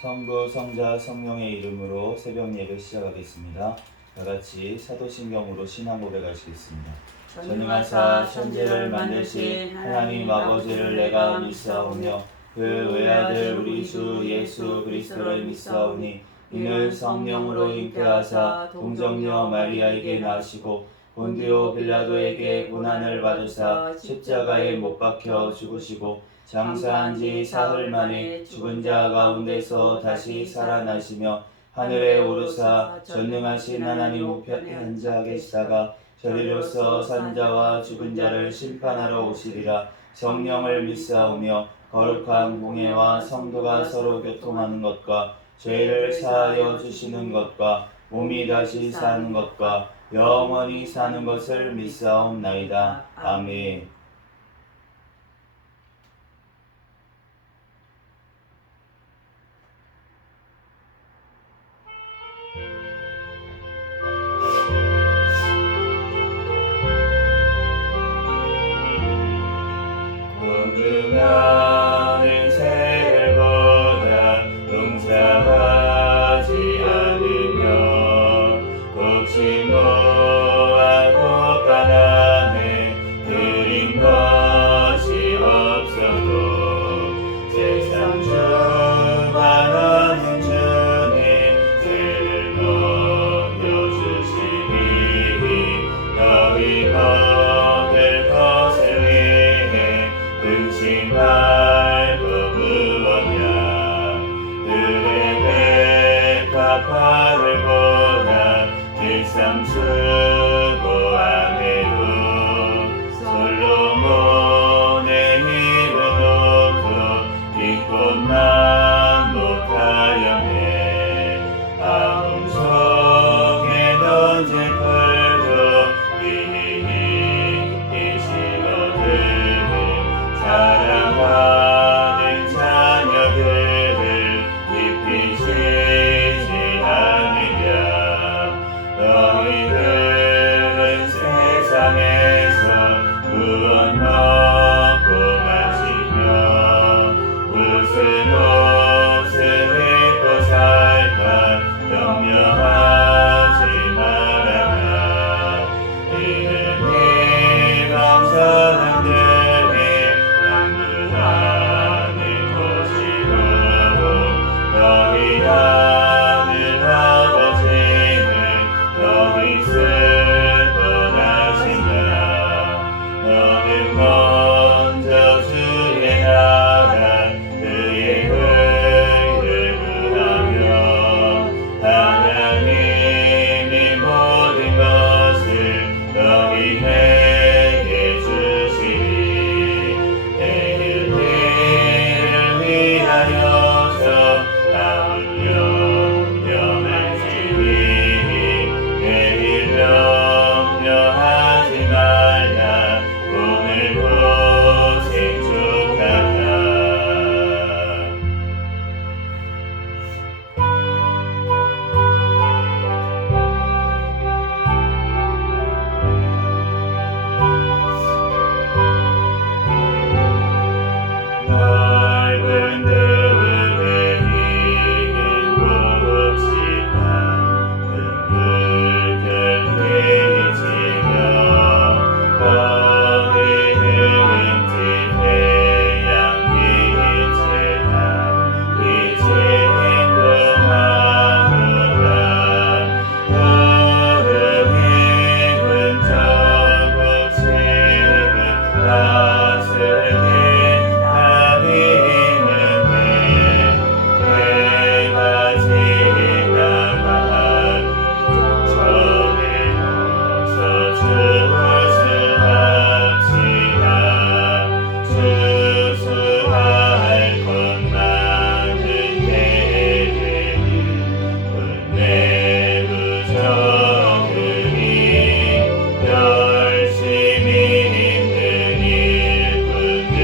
성부, 성자, 성령의 이름으로 새벽 예배 시작하겠습니다. 다같이 사도신경으로 신앙 고백하시겠습니다. 전능하사 천지를 만드신 하나님 아버지를 내가 믿사오며 그 외아들 우리 주 예수 그리스도를 믿사오니 이는 성령으로 잉태하사 동정녀 마리아에게 나시고 본디오 빌라도에게 고난을 받으사 십자가에 못 박혀 죽으시고 장사한 지 사흘 만에 죽은 자 가운데서 다시 살아나시며 하늘에 오르사 전능하신 하나님 우편에 앉아 계시다가 저리로서 산 자와 죽은 자를 심판하러 오시리라. 성령을 믿사오며 거룩한 공예와 성도가 서로 교통하는 것과 죄를 사하여 주시는 것과 몸이 다시 사는 것과 영원히 사는 것을 믿사옵나이다. 아멘. 공중하는 새들보다 동상하지 않으며 곡식모아 꽃가람에 드린 것이 없어도 세상 주관하는 주님 새를 먹여주시니 너희 먹을 것을 위해 근심 말고 무엇냐 들의 백합화를 보라 일상 수고함에도 솔로몬의 힘을 놓고 이 꽃만 못하였네 아웅 속에 던진 풀도 이시거든 사랑하는 자녀들을 깊이 쉬지 않으랴 너희들은 세상에서 무엇 먹고 마시며 무슨 옷을 입고 살까 염려하지 말아라 이는 이방 사람들이 하는 곳이고 너희 하늘 아버지는 너희 슬퍼 나신다 너는 먼저 주의 나라 그의 의를 구하며 하나님이 모든 것을 너희에게 주시니 내일 위하여서 아울려 염려할지니 내일 염려하지 말라 오늘 고생 족하다 넓은 들에 휘긴 곡식한 둥글결 휘지며 어디 흐른지 태양 빛에다 빛이 행동하노라 흐르는 저 곡식은 다스린 열심히 힘든 일꾼들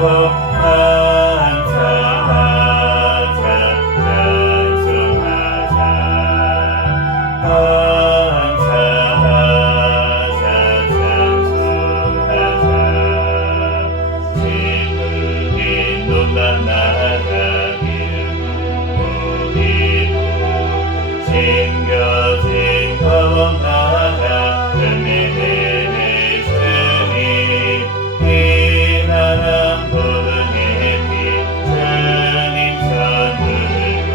하고 감사하자 찬송하자 감사하자 찬송하자 지푸린 논밭 나가기를 우리도 심겨진 거룩 나라 열매 맺을 주님 이 나라 푸른 햇빛 주님 선물로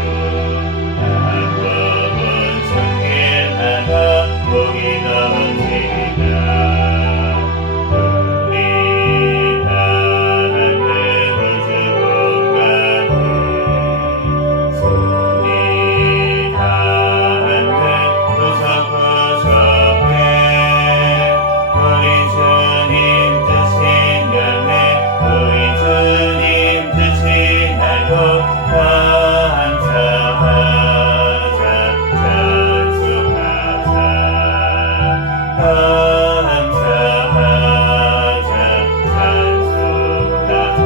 낙법은 손길 나가 복이 넘치리라 우리 하늘 우주 공간에 손이 닿는 구석구석에 우리 주님 드신 열매 우리 주님 드신 날로 감사하자 찬송하자 감사하자 찬송하자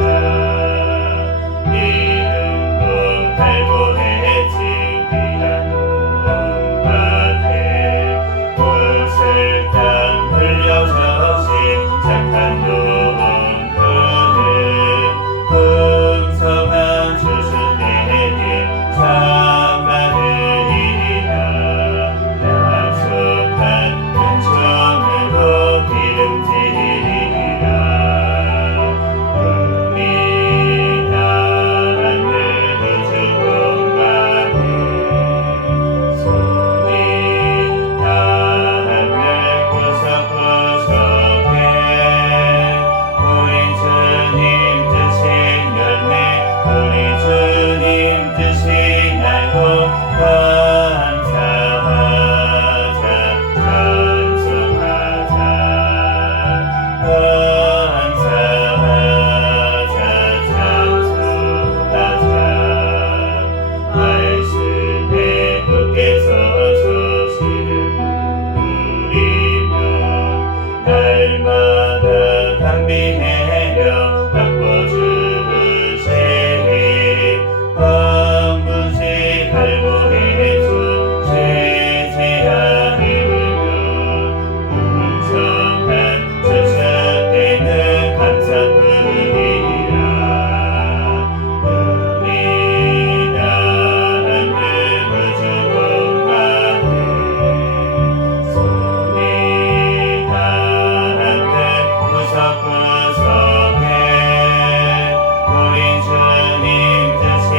이른도 발보해진 귀한 밭에 꽃을 땅 흘려주신 착한 농부는 풍성한 주순대에 참받으리라 약속한 은총으로 기름지리라 우리 하늘 우주 공간에 손이 닿는 구석구석에 우리 주님 드신 열매 우리 주님 드신 날로 감사하자 찬송하자 감사하자 찬송하자 말씀에 굳게 서시는 우리면 날마다 담비내려 바꿔주시니 범부지 발부해줘 쉬지 않으면 풍성한 주스 때는 감사뿐이라 우리 하늘 우주 공간에 손이 닿는 구석구석에 우리 주님 드신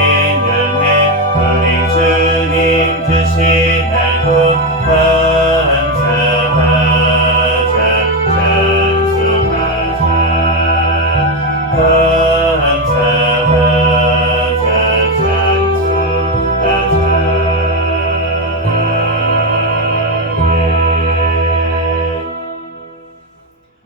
열매 우리 주님 드신 날로 감사하자 찬송하자 감사하자 찬송하자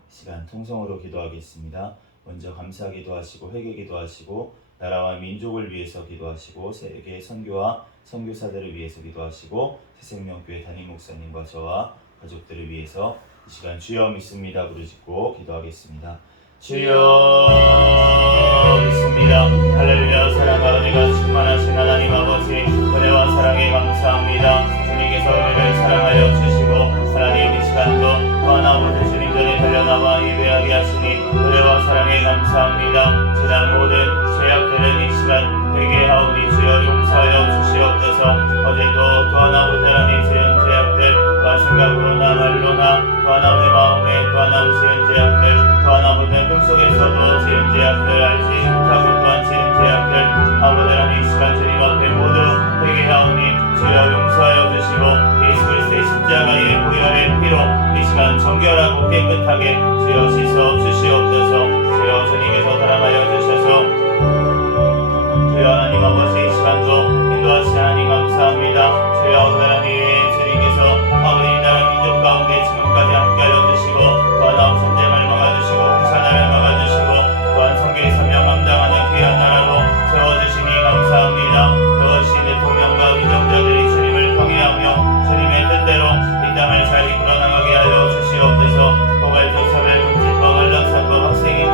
시간 통성으로 기도하겠습니다. 먼저 감사 기도하시고 회개 기도하시고 나라와 민족을 위해서 기도하시고 세계 선교와 선교사들을 위해서 기도하시고 새생명교회 담임 목사님과 저와 가족들을 위해서 이 시간 주여 믿습니다 부르짖고 기도하겠습니다. 주여 믿습니다. 할렐루야. 사랑과 은혜가 충만하신 하나님 아버지 은혜와 사랑에 감사합니다. 주님께서 우리를 사랑하여 주시고 하나님 이 시간도 또 하나 모든 주님 전에 달려나와 예배하게 하시니 은혜와 사랑에 감사합니다. 지난 모든 죄악들은 이 시간 회개하오니 주여 용서하여 주시옵소서. 어제도 또 하나 모든 하나님 지은 죄악들 또한 생각으로나 말로나 또 하나 우리 마음에 또 하나 지은 죄악들 또 하나 모든 꿈속에서도 지은 죄악들 알지 못하고 또한 지은 죄악들 아버지 하나님 이 시간 주님 앞에 모두 회개하오니 주여 용서하여 주시고 예수 그리스도의 십자가의 보혈의 피로 이 시간 정결하고 깨끗하게 주여 씻어 주시옵소서. 주여 주님께서 사랑하여 주셔서 주여 하나님 아버지 이 시간도 인도하신 하나님 감사합니다. 주여 하나님 주님께서 아버지 나라 민족 가운데 지금까지 함께하여 주시고 또한 아홉 선제를 막아주시고 부산을 막아주시고 또한 성교의 선명 감당하는 귀한 나라로 세워주시니 감사합니다. 그것이 대통령과 위정자들이 주님을 경외하며 주님의 뜻대로 이 땅을 잘 이끌어 나가게 하여 주시옵소서. 포괄적 차별 금지법, 언론사법, 학생의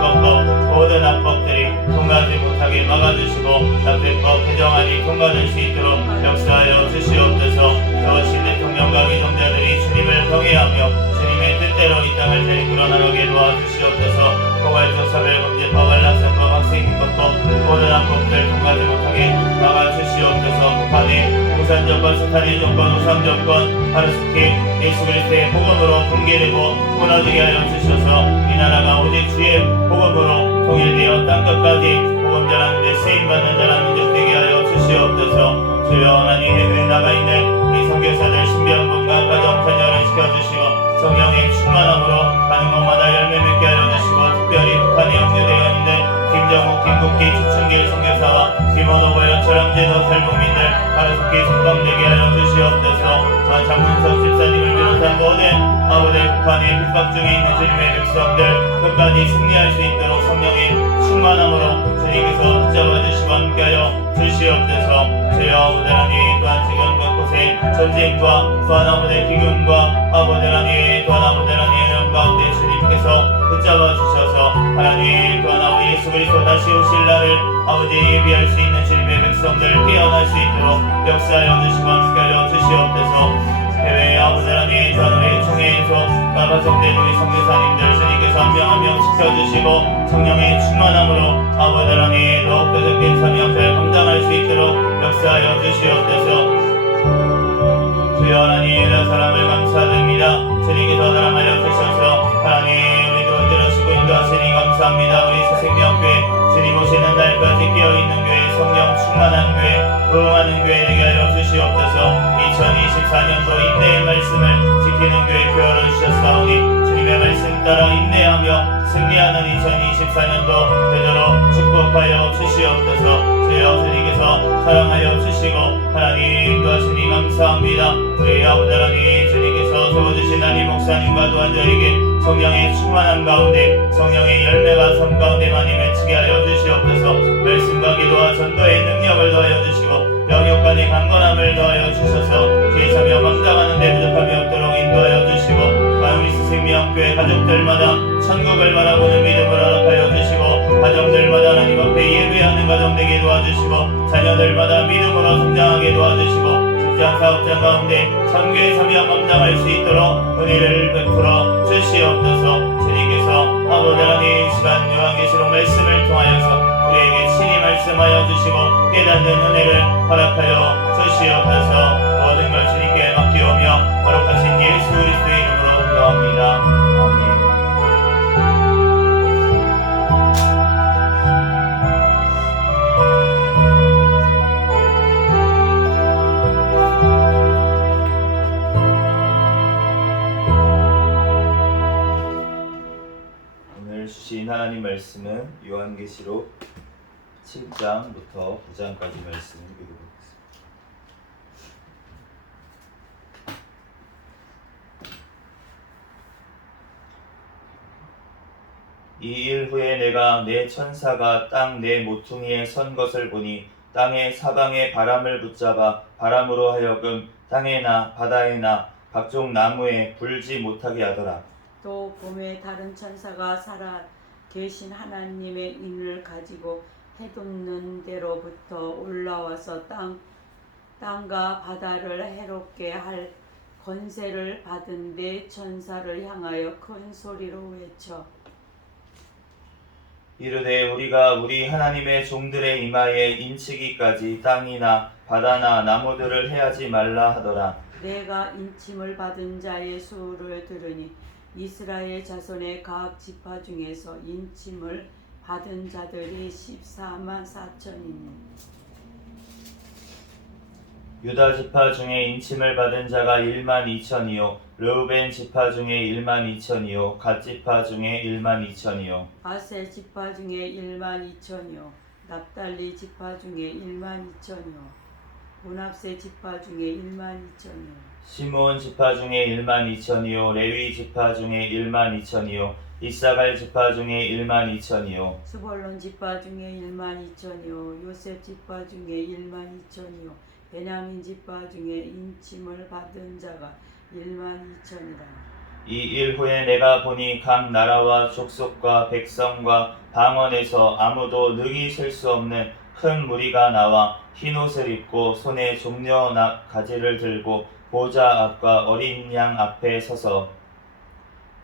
도와주시고 납세법 개정안이 통과될 수 있도록 역사하여 주시옵소서. 저신 대통령과 기종자들이 주님을 경외하며 주님의 뜻대로 이 땅을 잘 이끌어 나가게 도와주시옵소서. 포괄적 차별금지법, 안락사법, 학생인법법 모든 합법들 통과하지 못하게 막아주시옵소서. 북한의 공산정권, 스탈린 정권, 우상 정권, 하루스키 예수 그리스도의 복음으로 붕괴되고 무너지게 하여 주셔서 이 나라가 오직 주의 복음으로 통일되어 땅끝까지 복음 전하는데 쓰임받는 자라 민족 되게 하여 주시옵소서. 주여 하나님, 해외에 나가 있는 우리 선교사들 신병분과 가정 자녀를 지켜주시고 성령의 충만함으로 가는 곳마다 열매 맺게 하여 주시고 특별히 북한에 연계되어 있는 김정욱, 김국기, 추춘길 선교사와 김원호보여 철암제도 살목민들 하루속히 속감되게 하여 주시옵소서. 장문석 집사님을 비롯한 모든 아버지 북한의 핍박 중에 있는 주님의 백성들 끝까지 승리할 수 있도록 성령의 충만함으로 주님께서 붙잡아 주시고 함께하여 주시옵소서. 주여 아버지 하나님, 또한 지금 곳곳에 전쟁과 또한 아버지 기근과 아버지 하나님, 또한 아버지 하나님 가운데 주님께서 붙잡아 주셔서 하나님, 또한 아버지 예수 그리스도 다시 오실 날을 아버지 예비할 수 있는 주님의 백성들 깨어날 수 있도록 역사하여 주시고 함께하여 주시옵소서. 해외 아버지 하나님, 또한 우리 총회에서 가가성된 우리 선교사님들 주님께서 한 명 한 명 지켜주시고 성령의 충만함으로 아버지 하나님 더욱더 적인 사명을 감당할 수 있도록 역사하여 주시옵소서. 주여 하나님, 나 사람을 감사드립니다. 주님께서 사랑하여 주셔서 하나님 우리도 들으시고 인도하시니 감사합니다. 우리 새생명교회 주님 오시는 날까지 깨어있는 교회, 성령 충만한 교회, 응하는 교회 되게 하여 주시옵소서. 2024년도 인내의 말씀을 지키는 교회 표어를 주셨사오니 주님의 말씀 따라 인내하며 승리하는 2024년도 되도록 축복하여 주시옵소서. 주여 주님께서 사랑하여 주시고 하나님 인도하시니 감사합니다. 우리 아버지 하나님, 주님께서 세워주신 하나님 목사님과 또한 저에게 성령의 충만함 가운데 성령의 열매가 삶 가운데 많이 맺히게 하여 주시옵소서. 말씀과 기도와 전도의 능력을 더하여 주시고 영역 간의 강건함을 더하여 주셔서 주의 자며 감당하는 데 부족함이 없도록 인도하여 주시고 우리 생명교회 가족들마다 천국을 바라보는 믿음을 허락하여 주시고 가정들마다 하나님 앞에 예배하는 가정 되게 도와주시고 자녀들마다 믿음으로 성장하게 도와주시고 직장 사업장 가운데 선교의 사명 감당할 수 있도록 은혜를 베풀어 주시옵소서. 주님께서 아버지 하나님 시간 요한계시록 말씀을 통하여서 우리에게 친히 말씀하여 주시고 깨닫는 은혜를 허락하여 주시옵소서. 모든 걸 주님께 맡기오며 거룩하신 예수 그리스도의 이름으로 기도합니다. 아멘. 오늘 주신 하나님 말씀은 요한계시록 7장부터 9장까지 말씀을 읽어보겠습니다. 이 일 후에 내가 내 천사가 땅 내 모퉁이에 선 것을 보니 땅의 사방에 바람을 붙잡아 바람으로 하여금 땅에나 바다에나 각종 나무에 불지 못하게 하더라. 또 봄에 다른 천사가 살아 계신 하나님의 인을 가지고 해돋는 데로부터 올라와서 땅과 바다를 해롭게 할 권세를 받은 네 천사를 향하여 큰 소리로 외쳐 이르되 우리가 우리 하나님의 종들의 이마에 인치기까지 땅이나 바다나 나무들을 해하지 말라 하더라. 내가 인침을 받은 자의 수를 들으니 이스라엘 자손의 각 지파 중에서 인침을 받은 자들이 14만 4천이니 유다 지파 중에 인침을 받은 자가 1만 2천이요 르우벤 지파 중에 1만 2천이요 갓 지파 중에 1만 2천이요 아셀 지파 중에 1만 2천이요 납달리 지파 중에 1만 2천이요 문합세 지파 중에 1만 2천이요 시므온 지파 중에 1만 2천이요 레위 지파 중에 1만 2천이요 이사갈 지파 중에 1만 2천이요 스볼론 지파 중에 1만 2천이요 요셉 지파 중에 1만 2천이요 베냐민 지파 중에 인침을 받은 자가 1만 2천이라. 이 일 후에 내가 보니 각 나라와 족속과 백성과 방언에서 아무도 능히 셀 수 없는 큰 무리가 나와 흰 옷을 입고 손에 종려 가지를 들고 보좌 앞과 어린 양 앞에 서서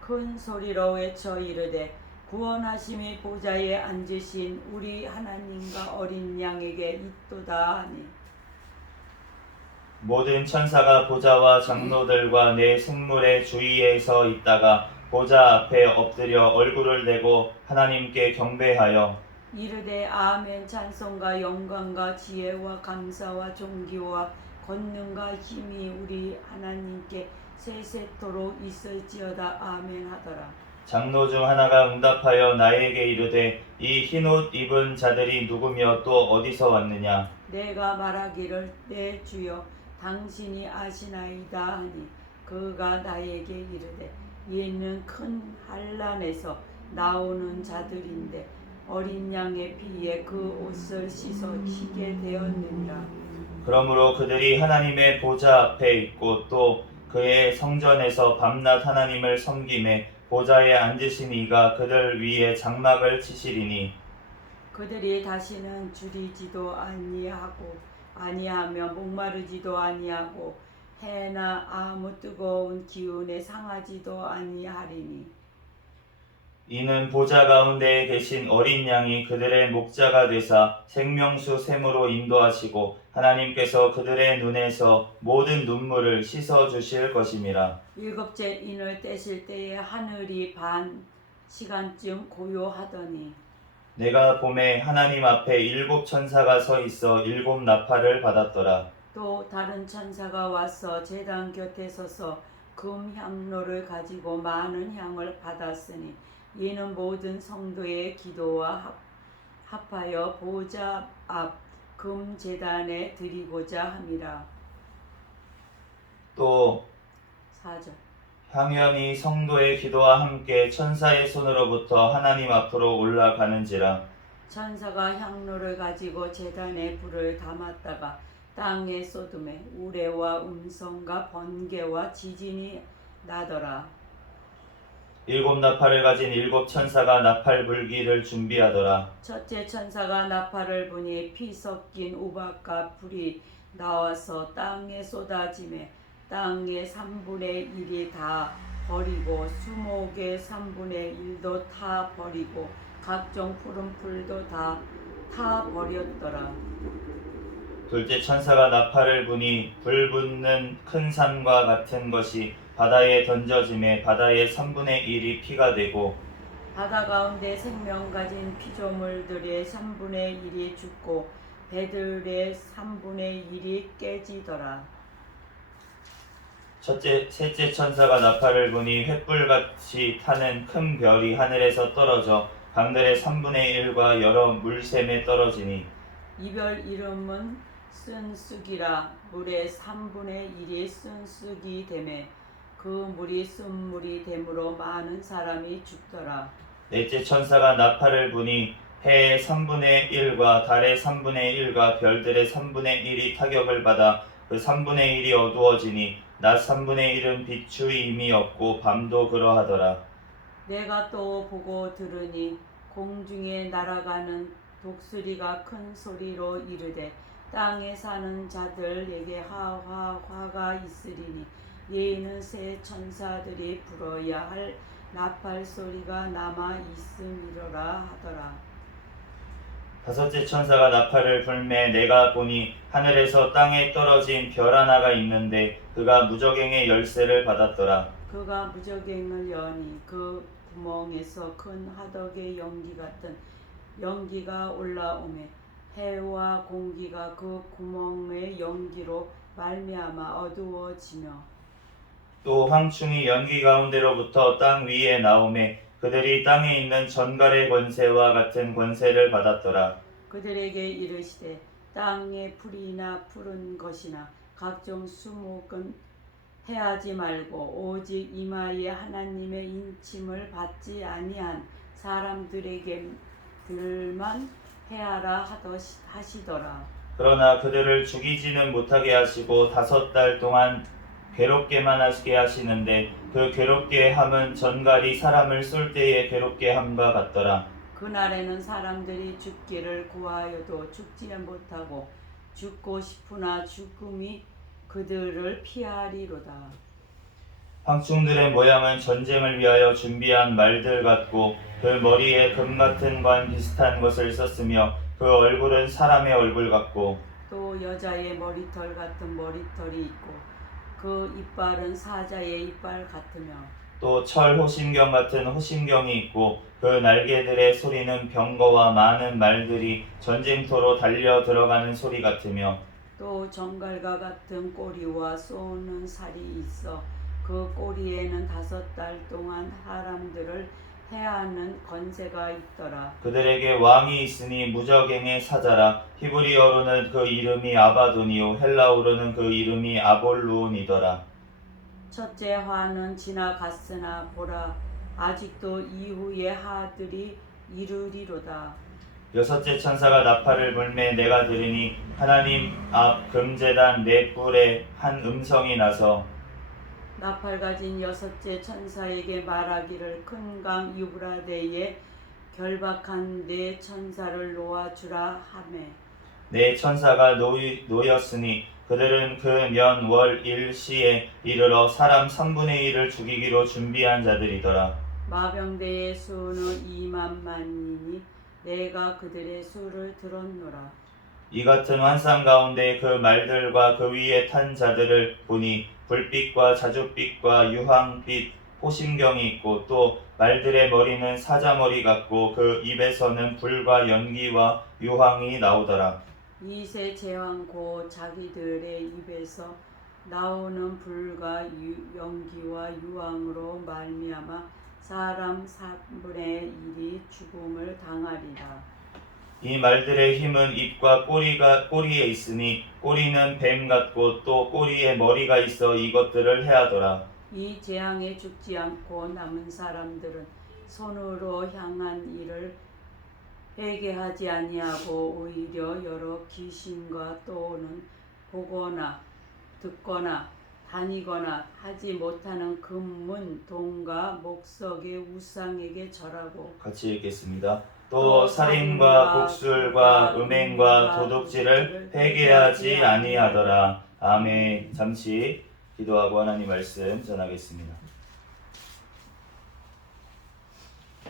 큰 소리로 외쳐 이르되 구원하심이 보좌에 앉으신 우리 하나님과 어린 양에게 있도다 하니 모든 천사가 보좌와 장로들과 내 생물의 주위에 서 있다가 보좌 앞에 엎드려 얼굴을 대고 하나님께 경배하여 이르되 아멘. 찬송과 영광과 지혜와 감사와 존귀와 권능과 힘이 우리 하나님께 세세토록 있을지어다. 아멘 하더라. 장로 중 하나가 응답하여 나에게 이르되 이 흰옷 입은 자들이 누구며 또 어디서 왔느냐. 내가 말하기를 내 주여 당신이 아시나이다 하니 그가 나에게 이르되 이는 큰 환난에서 나오는 자들인데 어린 양의 피에 그 옷을 씻어 희게 되었느니라. 그러므로 그들이 하나님의 보좌 앞에 있고 또 그의 성전에서 밤낮 하나님을 섬기매 보좌에 앉으신 이가 그들 위에 장막을 치시리니 그들이 다시는 줄이지도 아니하며 목마르지도 아니하고 해나 아무 뜨거운 기운에 상하지도 아니하리니 이는 보좌 가운데에 계신 어린 양이 그들의 목자가 되사 생명수 샘으로 인도하시고 하나님께서 그들의 눈에서 모든 눈물을 씻어 주실 것임이라. 일곱째 인을 떼실 때에 하늘이 반 시간쯤 고요하더니 내가 봄에 하나님 앞에 7 천사가 서 있어 7 나팔을 받았더라. 또 다른 천사가 와서 제단 곁에 서서 금 향로를 가지고 많은 향을 받았으니 이는 모든 성도의 기도와 합하여 보좌 앞 금 제단에 드리고자 함이라. 또 4절 향연이 성도의 기도와 함께 천사의 손으로부터 하나님 앞으로 올라가는지라. 천사가 향로를 가지고 제단에 불을 담았다가 땅에 쏟음에 우레와 음성과 번개와 지진이 나더라. 7 나팔을 가진 7 천사가 나팔 불기를 준비하더라. 첫째 천사가 나팔을 부니 피 섞인 우박과 불이 나와서 땅에 쏟아지매 땅의 3분의 1이 다 버리고 수목의 3분의 1도 타 버리고 각종 푸른 풀도 다 타 버렸더라. 둘째 천사가 나팔을 부니 불 붙는 큰 산과 같은 것이 바다에 던져짐에 바다의 3분의 1이 피가 되고 바다 가운데 생명 가진 피조물들의 3분의 1이 죽고 배들의 3분의 1이 깨지더라. 셋째 천사가 나팔을 부니 횃불같이 타는 큰 별이 하늘에서 떨어져 강들의 3분의 1과 여러 물샘에 떨어지니 이 별 이름은 쓴쑥이라. 물의 3분의 1이 쓴쑥이 되매 그 물이 쓴물이 되므로 많은 사람이 죽더라. 넷째 천사가 나팔을 부니 해의 3분의 1과 달의 3분의 1과 별들의 3분의 1이 타격을 받아 그 3분의 1이 어두워지니 낮 3분의 1은 비추임이 없고 밤도 그러하더라. 내가 또 보고 들으니 공중에 날아가는 독수리가 큰 소리로 이르되 땅에 사는 자들에게 화가 있으리니 예는 새 천사들이 불어야 할 나팔 소리가 남아 있음이로라 하더라. 다섯째 천사가 나팔을 불매 내가 보니 하늘에서 땅에 떨어진 별 하나가 있는데 그가 무저갱의 열쇠를 받았더라. 그가 무저갱을 여니 그 구멍에서 큰 화덕의 연기 같은 연기가 올라오매 해와 공기가 그 구멍의 연기로 말미암아 어두워지며 또 황충이 연기 가운데로부터 땅 위에 나오매 그들이 땅에 있는 전갈의 권세와 같은 권세를 받았더라. 그들에게 이르시되 땅의 풀이나 푸른 것이나 각종 수목은 해하지 말고 오직 이마에 하나님의 인침을 받지 아니한 사람들에게들만 해하라 하시더라. 그러나 그들을 죽이지는 못하게 하시고 5달 동안 괴롭게만 하시게 하시는데 그 괴롭게 함은 전갈이 사람을 쏠 때에 괴롭게 함과 같더라. 그날에는 사람들이 죽기를 구하여도 죽지 못하고 죽고 싶으나 죽음이 그들을 피하리로다. 황충들의 모양은 전쟁을 위하여 준비한 말들 같고 그 머리에 금 같은 관 비슷한 것을 썼으며 그 얼굴은 사람의 얼굴 같고 또 여자의 머리털 같은 머리털이 있고 그 이빨은 사자의 이빨 같으며 또 철 호심경 같은 호심경이 있고 그 날개들의 소리는 병거와 많은 말들이 전쟁터로 달려 들어가는 소리 같으며 또 정갈과 같은 꼬리와 쏘는 살이 있어 그 꼬리에는 5달 동안 사람들을 해하는 권세가 있더라. 그들에게 왕이 있으니 무적행의 사자라. 히브리어로는 그 이름이 아바돈이요 헬라어로는 그 이름이 아볼루온이더라. 첫째 화는 지나갔으나 보라 아직도 이후의 하들이 이르리로다. 여섯째 천사가 나팔을 불매 내가 들으니 하나님 앞 금제단 네 뿔에 한 음성이 나서 나팔 가진 여섯째 천사에게 말하기를 큰 강 유브라데에 결박한 네 천사를 놓아주라 하매 네 천사가 놓였으니 그들은 그 년 월 일시에 이르러 사람 3분의 1을 죽이기로 준비한 자들이더라. 마병대의 수는 2만만이니 내가 그들의 수를 들었노라. 이 같은 환상 가운데 그 말들과 그 위에 탄 자들을 보니 불빛과 자줏빛과 유황빛 호심경이 있고 또 말들의 머리는 사자머리 같고 그 입에서는 불과 연기와 유황이 나오더라. 이세 제왕 곧 자기들의 입에서 나오는 불과 연기와 유황으로 말미암아 사람 3분의 1이 죽음을 당하리라. 이 말들의 힘은 입과 꼬리에 있으니 꼬리는 뱀 같고 또 꼬리에 머리가 있어 이것들을 해하더라. 이 재앙에 죽지 않고 남은 사람들은 손으로 향한 일을 회개하지 아니하고 오히려 여러 귀신과 또는 보거나 듣거나 다니거나 하지 못하는 금문 동과 목석의 우상에게 절하고 같이 읽겠습니다. 또 살인과 곡술과 음행과 도둑질을 회개하지 아니하더라. 아멘. 잠시 기도하고 하나님 말씀 전하겠습니다.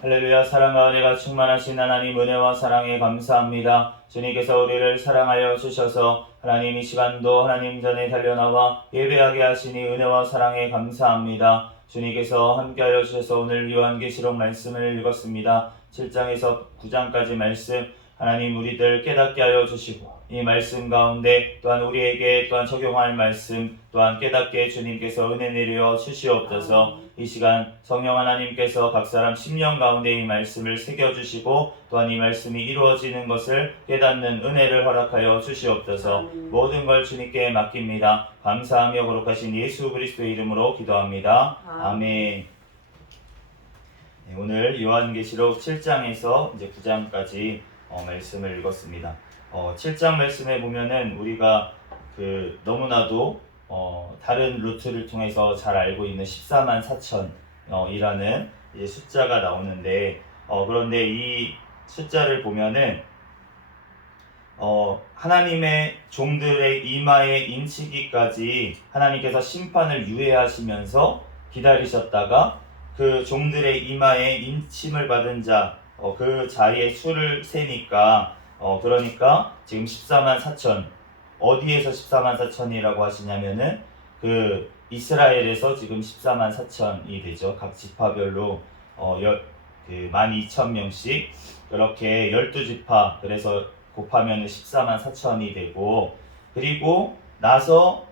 할렐루야. 사랑과 은혜가 충만하신 하나님 은혜와 사랑에 감사합니다. 주님께서 우리를 사랑하여 주셔서 하나님 이 시간도 하나님 전에 달려나와 예배하게 하시니 은혜와 사랑에 감사합니다. 주님께서 함께하여 주셔서 오늘 요한계시록 말씀을 읽었습니다. 7장에서 9장까지 말씀 하나님 우리들 깨닫게 하여 주시고 이 말씀 가운데 또한 우리에게 또한 적용할 말씀 또한 깨닫게 주님께서 은혜 내려 주시옵소서. 이 시간 성령 하나님께서 각 사람 심령 가운데 이 말씀을 새겨주시고 또한 이 말씀이 이루어지는 것을 깨닫는 은혜를 허락하여 주시옵소서. 모든 걸 주님께 맡깁니다. 감사하며 거룩하신 예수 그리스도의 이름으로 기도합니다. 아멘. 네, 오늘 요한계시록 7장에서 이제 9장까지 말씀을 읽었습니다. 7장 말씀에 보면은 우리가 너무나도 다른 루트를 통해서 잘 알고 있는 14만 4천이라는 숫자가 나오는데 그런데 이 숫자를 보면은 하나님의 종들의 이마에 인치기까지 하나님께서 심판을 유예하시면서 기다리셨다가 그 종들의 이마에 인침을 받은 자 그 자의 수를 세니까 그러니까 지금 14만 4천 어디에서 14만 4천이라고 하시냐면은 그 이스라엘에서 지금 14만 4천이 되죠. 각 지파별로 12,000명씩 그렇게 12지파 그래서 곱하면 14만 4천이 되고 그리고 나서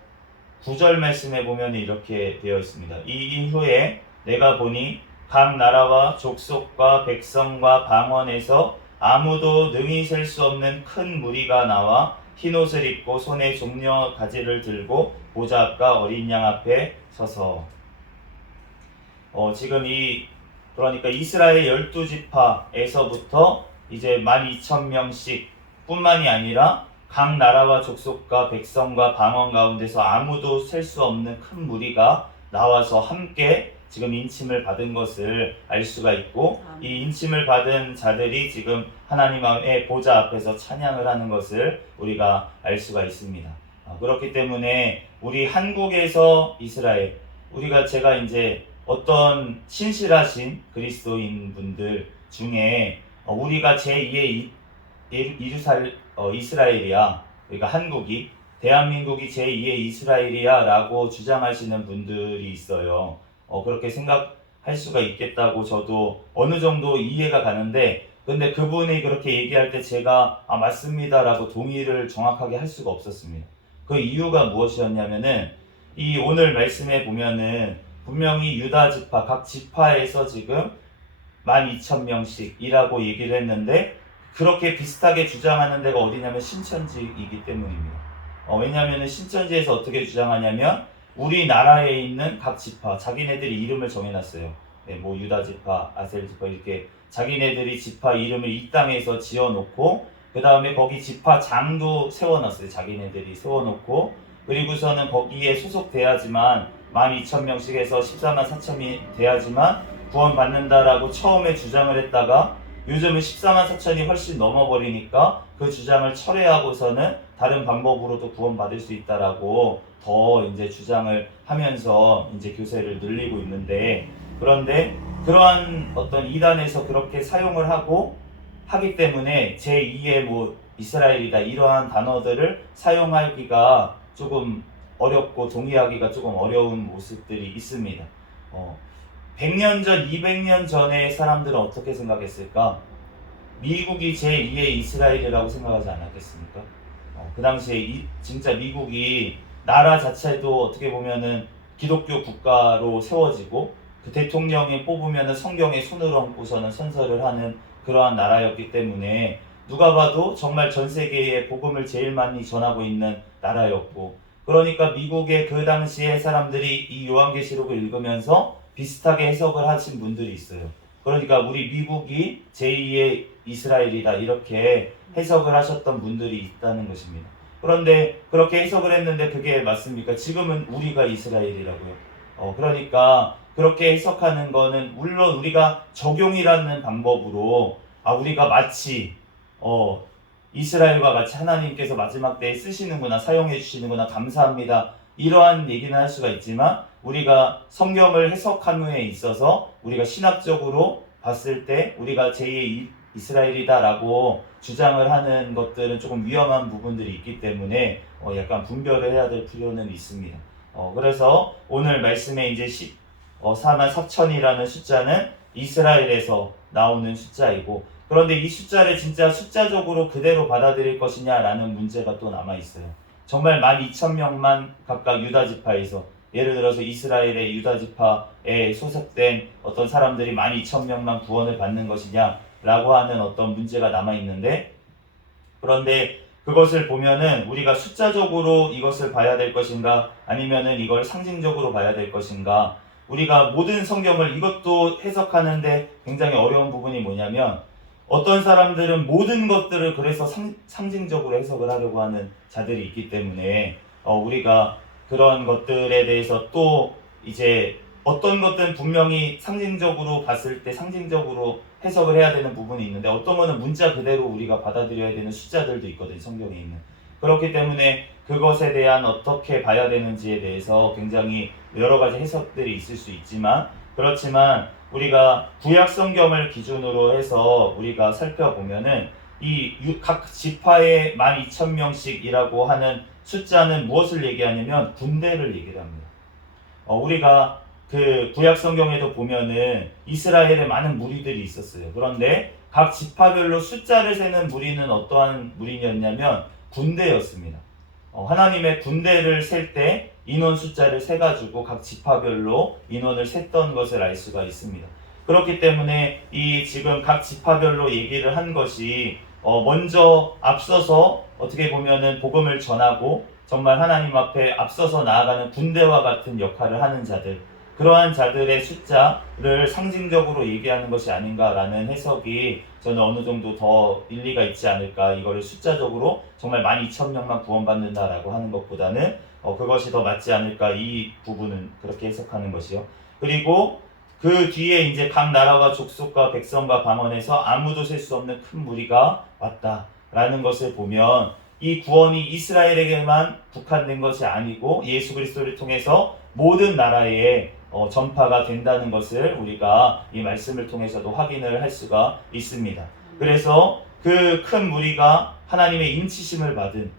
9절 말씀에 보면 이렇게 되어 있습니다. 이 이후에 내가 보니 각 나라와 족속과 백성과 방언에서 아무도 능히 셀 수 없는 큰 무리가 나와 흰옷을 입고 손에 종려 가지를 들고 보좌 앞과 어린 양 앞에 서서 지금 그러니까 이스라엘 12지파에서부터 이제 12,000명씩 뿐만이 아니라 각 나라와 족속과 백성과 방언 가운데서 아무도 셀 수 없는 큰 무리가 나와서 함께 지금 인침을 받은 것을 알 수가 있고 아멘. 이 인침을 받은 자들이 지금 하나님의 보좌 앞에서 찬양을 하는 것을 우리가 알 수가 있습니다. 그렇기 때문에 우리 한국에서 이스라엘 제가 이제 어떤 신실하신 그리스도인 분들 중에 우리가 제2의 이스라엘이야, 그러니까 한국이 대한민국이 제2의 이스라엘이야 라고 주장하시는 분들이 있어요. 그렇게 생각할 수가 있겠다고 저도 어느 정도 이해가 가는데, 근데 그분이 그렇게 얘기할 때 제가 맞습니다 라고 동의를 정확하게 할 수가 없었습니다. 그 이유가 무엇이었냐면은 이 오늘 말씀에 보면은 분명히 유다 지파, 각 지파에서 지금 12,000명씩이라고 얘기를 했는데 그렇게 비슷하게 주장하는 데가 어디냐면 신천지이기 때문입니다. 왜냐하면 신천지에서 어떻게 주장하냐면 우리나라에 있는 각 지파, 자기네들이 이름을 정해놨어요. 네, 뭐 유다 지파, 아셀 지파 이렇게 자기네들이 지파 이름을 이 땅에서 지어놓고 그 다음에 거기 지파장도 세워놨어요. 자기네들이 세워놓고 그리고서는 거기에 소속돼야지만 12,000명씩에서 14만 4천이 돼야지만 구원받는다라고 처음에 주장을 했다가 요즘은 14만 4천이 훨씬 넘어버리니까 그 주장을 철회하고서는 다른 방법으로도 구원받을 수 있다라고 더 이제 주장을 하면서 이제 교세를 늘리고 있는데, 그런데 그러한 어떤 이단에서 그렇게 사용을 하기 때문에 제2의 뭐 이스라엘이다 이러한 단어들을 사용하기가 조금 어렵고 동의하기가 조금 어려운 모습들이 있습니다. 100년 전, 200년 전의 사람들은 어떻게 생각했을까? 미국이 제2의 이스라엘이라고 생각하지 않았겠습니까? 그 당시에 진짜 미국이 나라 자체도 어떻게 보면은 기독교 국가로 세워지고 그 대통령이 뽑으면은 성경에 손을 얹고서는 선서를 하는 그러한 나라였기 때문에 누가 봐도 정말 전 세계에 복음을 제일 많이 전하고 있는 나라였고, 그러니까 미국의 그 당시에 사람들이 이 요한계시록을 읽으면서 비슷하게 해석을 하신 분들이 있어요. 그러니까 우리 미국이 제2의 이스라엘이다 이렇게 해석을 하셨던 분들이 있다는 것입니다. 그런데 그렇게 해석을 했는데 그게 맞습니까? 지금은 우리가 이스라엘이라고요. 그러니까 그렇게 해석하는 거는 물론 우리가 적용이라는 방법으로 우리가 마치 이스라엘과 같이 하나님께서 마지막 때에 쓰시는구나, 사용해 주시는구나, 감사합니다 이러한 얘기는 할 수가 있지만 우리가 성경을 해석함에 있어서 우리가 신학적으로 봤을 때 우리가 제2의 이스라엘이다라고 주장을 하는 것들은 조금 위험한 부분들이 있기 때문에 약간 분별을 해야 될 필요는 있습니다. 그래서 오늘 말씀에 이제 4만 4천이라는 숫자는 이스라엘에서 나오는 숫자이고, 그런데 이 숫자를 진짜 숫자적으로 그대로 받아들일 것이냐라는 문제가 또 남아있어요. 정말 12,000명만 각각 유다지파에서, 예를 들어서 이스라엘의 유다지파에 소속된 어떤 사람들이 12,000명만 구원을 받는 것이냐라고 하는 어떤 문제가 남아있는데, 그런데 그것을 보면은 우리가 숫자적으로 이것을 봐야 될 것인가 아니면은 이걸 상징적으로 봐야 될 것인가, 우리가 모든 성경을 이것도 해석하는데 굉장히 어려운 부분이 뭐냐면 어떤 사람들은 모든 것들을 그래서 상징적으로 해석을 하려고 하는 자들이 있기 때문에 우리가 그런 것들에 대해서 또 이제 어떤 것들은 분명히 상징적으로 봤을 때 상징적으로 해석을 해야 되는 부분이 있는데 어떤 거는 문자 그대로 우리가 받아들여야 되는 숫자들도 있거든요. 성경에 있는. 그렇기 때문에 그것에 대한 어떻게 봐야 되는지에 대해서 굉장히 여러 가지 해석들이 있을 수 있지만, 그렇지만 우리가 구약 성경을 기준으로 해서 우리가 살펴보면은 이 각 지파의 12,000명씩이라고 하는 숫자는 무엇을 얘기하냐면 군대를 얘기를 합니다. 우리가 그 구약 성경에도 보면은 이스라엘에 많은 무리들이 있었어요. 그런데 각 지파별로 숫자를 세는 무리는 어떠한 무리였냐면 군대였습니다. 하나님의 군대를 셀 때 인원 숫자를 세가지고 각 지파별로 인원을 셌던 것을 알 수가 있습니다. 그렇기 때문에 이 지금 각 지파별로 얘기를 한 것이 먼저 앞서서 어떻게 보면은 복음을 전하고 정말 하나님 앞에 앞서서 나아가는 군대와 같은 역할을 하는 자들, 그러한 자들의 숫자를 상징적으로 얘기하는 것이 아닌가라는 해석이 저는 어느 정도 더 일리가 있지 않을까, 이거를 숫자적으로 정말 12,000명만 구원받는다라고 하는 것보다는 그것이 더 맞지 않을까, 이 부분은 그렇게 해석하는 것이요. 그리고 그 뒤에 이제 각 나라와 족속과 백성과 방언에서 아무도 셀 수 없는 큰 무리가 왔다라는 것을 보면 이 구원이 이스라엘에게만 국한된 것이 아니고 예수 그리스도를 통해서 모든 나라에 전파가 된다는 것을 우리가 이 말씀을 통해서도 확인을 할 수가 있습니다. 그래서 그 큰 무리가 하나님의 인치심을 받은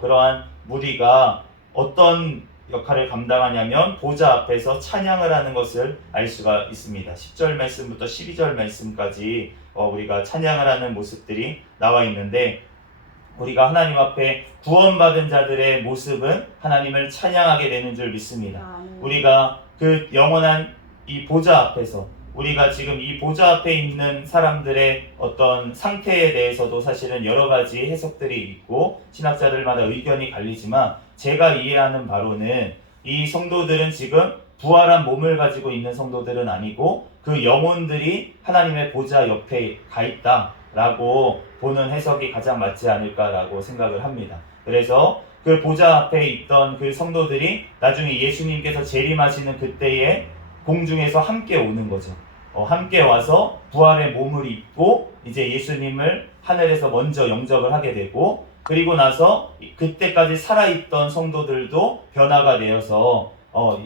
그러한 무리가 어떤 역할을 감당하냐면 보좌 앞에서 찬양을 하는 것을 알 수가 있습니다. 10절 말씀부터 12절 말씀까지 우리가 찬양을 하는 모습들이 나와 있는데, 우리가 하나님 앞에 구원받은 자들의 모습은 하나님을 찬양하게 되는 줄 믿습니다. 우리가 그 영원한 이 보좌 앞에서, 우리가 지금 이 보좌 앞에 있는 사람들의 어떤 상태에 대해서도 사실은 여러 가지 해석들이 있고 신학자들마다 의견이 갈리지만, 제가 이해하는 바로는 이 성도들은 지금 부활한 몸을 가지고 있는 성도들은 아니고 그 영혼들이 하나님의 보좌 옆에 가 있다라고 보는 해석이 가장 맞지 않을까라고 생각을 합니다. 그래서 그 보좌 앞에 있던 그 성도들이 나중에 예수님께서 재림하시는 그때에 공중에서 함께 오는 거죠. 함께 와서 부활의 몸을 입고 이제 예수님을 하늘에서 먼저 영접을 하게 되고, 그리고 나서 그때까지 살아있던 성도들도 변화가 되어서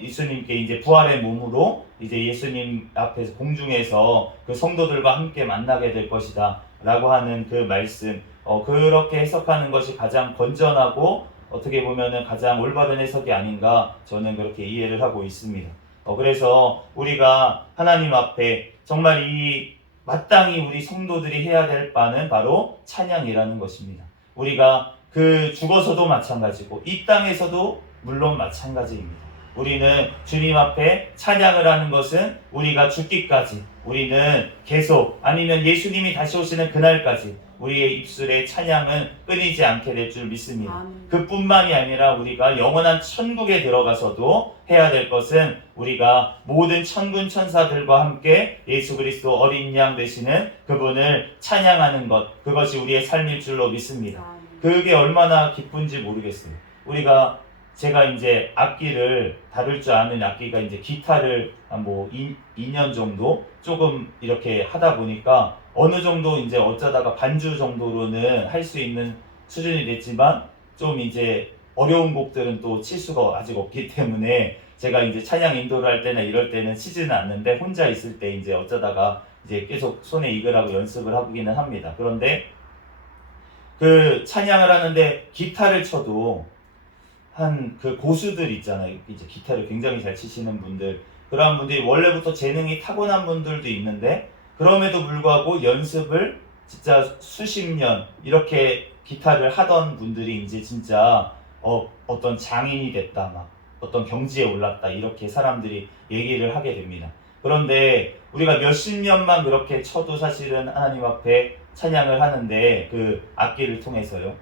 예수님께 이제 부활의 몸으로 이제 예수님 앞에서 공중에서 그 성도들과 함께 만나게 될 것이다 라고 하는 그 말씀, 그렇게 해석하는 것이 가장 건전하고 어떻게 보면은 가장 올바른 해석이 아닌가, 저는 그렇게 이해를 하고 있습니다. 그래서 우리가 하나님 앞에 정말 이 마땅히 우리 성도들이 해야 될 바는 바로 찬양이라는 것입니다. 우리가 그 죽어서도 마찬가지고 이 땅에서도 물론 마찬가지입니다. 우리는 주님 앞에 찬양을 하는 것은 우리가 죽기까지, 우리는 계속, 아니면 예수님이 다시 오시는 그날까지 우리의 입술에 찬양은 끊이지 않게 될 줄 믿습니다. 그뿐만이 아니라 우리가 영원한 천국에 들어가서도 해야 될 것은 우리가 모든 천군 천사들과 함께 예수 그리스도 어린 양 되시는 그분을 찬양하는 것, 그것이 우리의 삶일 줄로 믿습니다. 그게 얼마나 기쁜지 모르겠어요. 제가 이제 악기를 다룰 줄 아는 악기가 이제 기타를 뭐 2년 정도 조금 이렇게 하다 보니까 어느 정도 이제 어쩌다가 반주 정도로는 할 수 있는 수준이 됐지만, 좀 이제 어려운 곡들은 또 칠 수가 아직 없기 때문에 제가 이제 찬양 인도를 할 때나 이럴 때는 치지는 않는데, 혼자 있을 때 이제 어쩌다가 이제 계속 손에 익으라고 연습을 하기는 합니다. 그런데 그 찬양을 하는데 기타를 쳐도 한 그 고수들 있잖아요. 이제 기타를 굉장히 잘 치시는 분들, 그러한 분들이 원래부터 재능이 타고난 분들도 있는데, 그럼에도 불구하고 연습을 진짜 수십 년 이렇게 기타를 하던 분들이 이제 진짜 어떤 장인이 됐다, 막 어떤 경지에 올랐다, 이렇게 사람들이 얘기를 하게 됩니다. 그런데 우리가 몇십 년만 그렇게 쳐도 사실은 하나님 앞에 찬양을 하는데, 그 악기를 통해서요,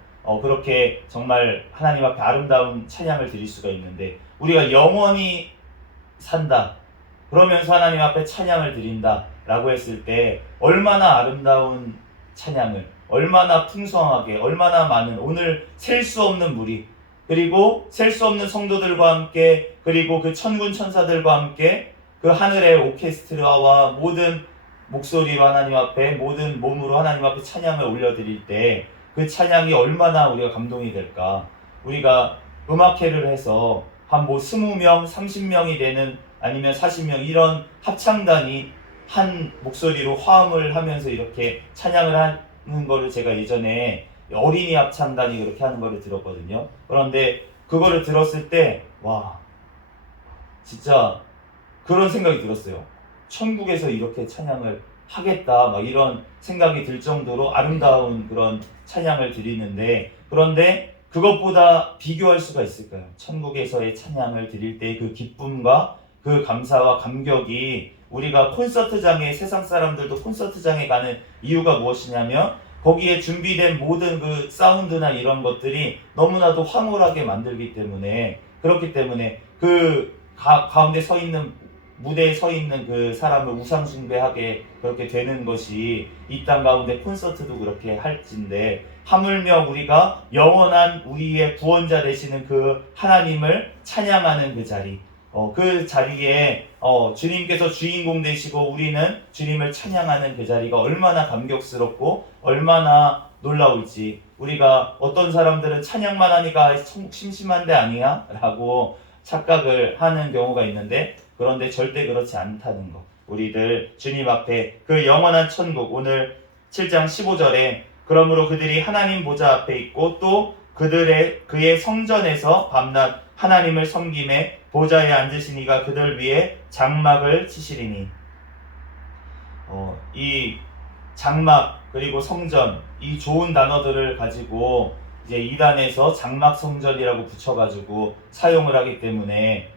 그렇게 정말 하나님 앞에 아름다운 찬양을 드릴 수가 있는데, 우리가 영원히 산다, 그러면서 하나님 앞에 찬양을 드린다 라고 했을 때 얼마나 아름다운 찬양을, 얼마나 풍성하게, 얼마나 많은, 오늘 셀 수 없는 무리, 그리고 셀 수 없는 성도들과 함께, 그리고 그 천군 천사들과 함께 그 하늘의 오케스트라와 모든 목소리로 하나님 앞에, 모든 몸으로 하나님 앞에 찬양을 올려드릴 때 그 찬양이 얼마나 우리가 감동이 될까. 우리가 음악회를 해서 한 뭐 20명, 30명이 되는, 아니면 40명 이런 합창단이 한 목소리로 화음을 하면서 이렇게 찬양을 하는 거를 제가 예전에 어린이 합창단이 그렇게 하는 거를 들었거든요. 그런데 그거를 들었을 때 와, 진짜 그런 생각이 들었어요. 천국에서 이렇게 찬양을 하겠다, 막 이런 생각이 들 정도로 아름다운 그런 찬양을 드리는데, 그런데 그것보다 비교할 수가 있을까요? 천국에서의 찬양을 드릴 때 그 기쁨과 그 감사와 감격이, 우리가 콘서트장에, 세상 사람들도 콘서트장에 가는 이유가 무엇이냐면 거기에 준비된 모든 그 사운드나 이런 것들이 너무나도 황홀하게 만들기 때문에, 그렇기 때문에 그 가운데 서 있는, 무대에 서 있는 그 사람을 우상 숭배하게 그렇게 되는 것이 이 땅 가운데 콘서트도 그렇게 할진데, 하물며 우리가 영원한 우리의 구원자 되시는 그 하나님을 찬양하는 그 자리, 그 자리에 주님께서 주인공 되시고 우리는 주님을 찬양하는 그 자리가 얼마나 감격스럽고 얼마나 놀라울지, 우리가 어떤 사람들은 찬양만 하니까 심심한데 아니야? 라고 착각을 하는 경우가 있는데, 그런데 절대 그렇지 않다는 것. 우리들 주님 앞에 그 영원한 천국, 오늘 7장 15절에 그러므로 그들이 하나님 보좌 앞에 있고 또 그의 성전에서 밤낮 하나님을 섬김에 보좌에 앉으신 이가 그들 위에 장막을 치시리니, 이 장막 그리고 성전, 이 좋은 단어들을 가지고 이제 이단에서 장막 성전이라고 붙여가지고 사용을 하기 때문에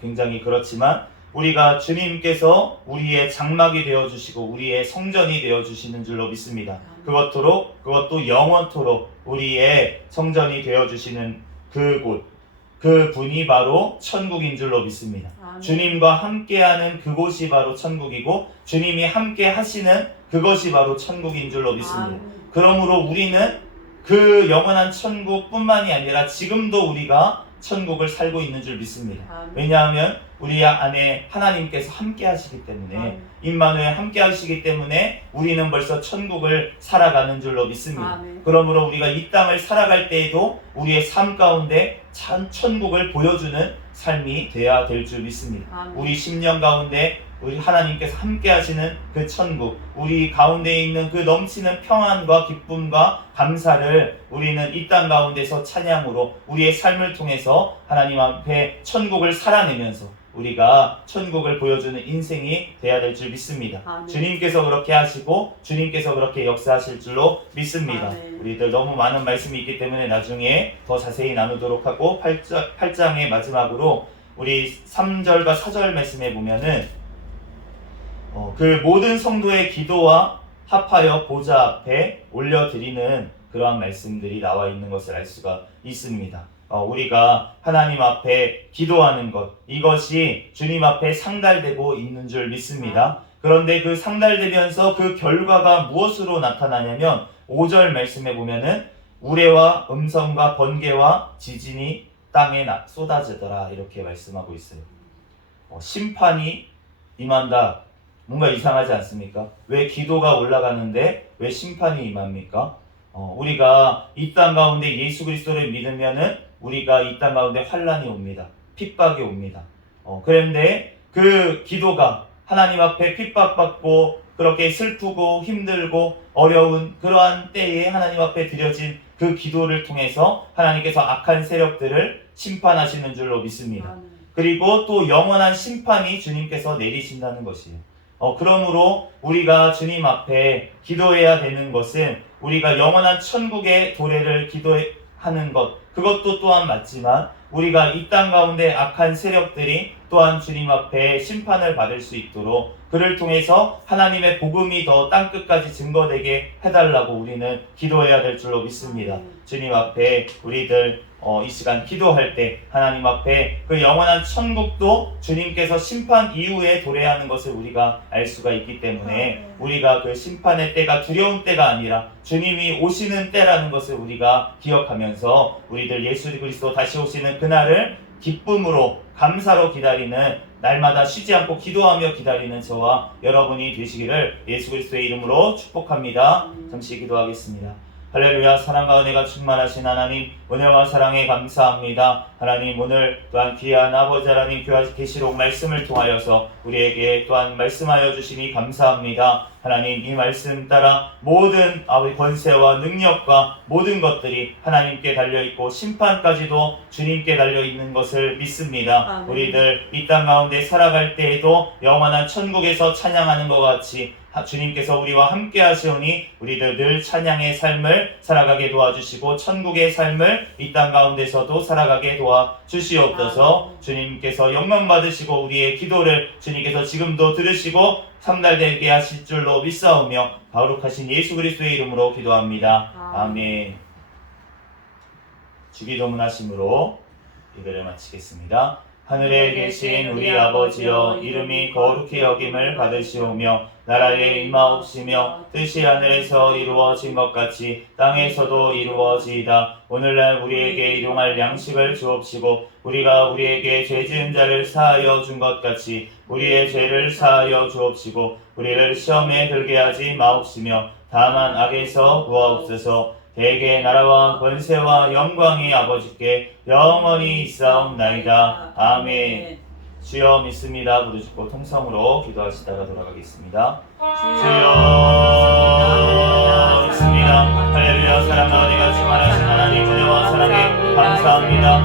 굉장히 그렇지만, 우리가 주님께서 우리의 장막이 되어주시고 우리의 성전이 되어주시는 줄로 믿습니다. 그것도 영원토록 우리의 성전이 되어주시는 그곳, 그 분이 바로 천국인 줄로 믿습니다. 아멘. 주님과 함께하는 그곳이 바로 천국이고 주님이 함께 하시는 그것이 바로 천국인 줄로 믿습니다. 아멘. 그러므로 우리는 그 영원한 천국뿐만이 아니라 지금도 우리가 천국을 살고 있는 줄 믿습니다. 아멘. 왜냐하면 우리 안에 하나님께서 함께 하시기 때문에, 임마누엘 함께 하시기 때문에 우리는 벌써 천국을 살아가는 줄로 믿습니다. 아멘. 그러므로 우리가 이 땅을 살아갈 때에도 우리의 삶 가운데 천국을 보여주는 삶이 되어야 될 줄 믿습니다. 아멘. 우리 10년 가운데 우리 하나님께서 함께 하시는 그 천국, 우리 가운데 있는 그 넘치는 평안과 기쁨과 감사를 우리는 이 땅 가운데서 찬양으로 우리의 삶을 통해서 하나님 앞에 천국을 살아내면서 우리가 천국을 보여주는 인생이 되어야 될 줄 믿습니다. 아멘. 주님께서 그렇게 하시고 주님께서 그렇게 역사하실 줄로 믿습니다. 아멘. 우리들 너무 많은 말씀이 있기 때문에 나중에 더 자세히 나누도록 하고, 8장의 마지막으로 우리 3절과 4절 말씀에 보면은 그 모든 성도의 기도와 합하여 보좌 앞에 올려드리는 그러한 말씀들이 나와 있는 것을 알 수가 있습니다. 우리가 하나님 앞에 기도하는 것, 이것이 주님 앞에 상달되고 있는 줄 믿습니다. 그런데 그 상달되면서 그 결과가 무엇으로 나타나냐면 5절 말씀에 보면은 우레와 음성과 번개와 지진이 땅에 쏟아지더라, 이렇게 말씀하고 있어요. 심판이 임한다. 뭔가 이상하지 않습니까? 왜 기도가 올라가는데 왜 심판이 임합니까? 우리가 이 땅 가운데 예수 그리스도를 믿으면은 우리가 이 땅 가운데 환난이 옵니다. 핍박이 옵니다. 그런데 그 기도가 하나님 앞에 핍박받고 그렇게 슬프고 힘들고 어려운 그러한 때에 하나님 앞에 드려진 그 기도를 통해서 하나님께서 악한 세력들을 심판하시는 줄로 믿습니다. 그리고 또 영원한 심판이 주님께서 내리신다는 것이에요. 그러므로 우리가 주님 앞에 기도해야 되는 것은 우리가 영원한 천국의 도래를 기도하는 것, 그것도 또한 맞지만 우리가 이 땅 가운데 악한 세력들이 또한 주님 앞에 심판을 받을 수 있도록 그를 통해서 하나님의 복음이 더 땅끝까지 증거되게 해달라고 우리는 기도해야 될 줄로 믿습니다. 주님 앞에 우리들 이 시간 기도할 때 하나님 앞에 그 영원한 천국도 주님께서 심판 이후에 도래하는 것을 우리가 알 수가 있기 때문에 우리가 그 심판의 때가 두려운 때가 아니라 주님이 오시는 때라는 것을 우리가 기억하면서 우리들 예수 그리스도 다시 오시는 그날을 기쁨으로 감사로 기다리는, 날마다 쉬지 않고 기도하며 기다리는 저와 여러분이 되시기를 예수 그리스도의 이름으로 축복합니다. 잠시 기도하겠습니다. 할렐루야. 사랑과 은혜가 충만하신 하나님, 은혜와 사랑에 감사합니다. 하나님, 오늘 또한 귀한 아버지 하나님 계시록 말씀을 통하여서 우리에게 또한 말씀하여 주시니 감사합니다. 하나님, 이 말씀 따라 모든 권세와 능력과 모든 것들이 하나님께 달려있고 심판까지도 주님께 달려있는 것을 믿습니다. 아멘. 우리들 이 땅 가운데 살아갈 때에도 영원한 천국에서 찬양하는 것 같이 주님께서 우리와 함께 하시오니 우리들 늘 찬양의 삶을 살아가게 도와주시고 천국의 삶을 이 땅 가운데서도 살아가게 도와주시옵소서. 주님께서 영광 받으시고 우리의 기도를 주님께서 지금도 들으시고 상달되게 하실 줄로 믿사오며 거룩하신 예수 그리스도의 이름으로 기도합니다. 아멘. 주기도문 하심으로 예배를 마치겠습니다. 하늘에 계신 우리 아버지여, 이름이 거룩히 여김을 받으시오며 나라에 임하옵시며 뜻이 하늘에서 이루어진 것 같이 땅에서도 이루어지이다. 오늘날 우리에게 일용할 양식을 주옵시고 우리가 우리에게 죄 지은 자를 사하여 준 것 같이 우리의 죄를 사하여 주옵시고 우리를 시험에 들게 하지 마옵시며 다만 악에서 구하옵소서. 대개 나라와 권세와 영광이 아버지께 영원히 있사옵나이다. 아멘. 주여 믿습니다. 부르짖고 통성으로 기도하시다가 돌아가겠습니다. 주여 믿습니다. 할렐루야. 사랑하오니 같이 말하신 하나님 은혜와 사랑에 감사합니다.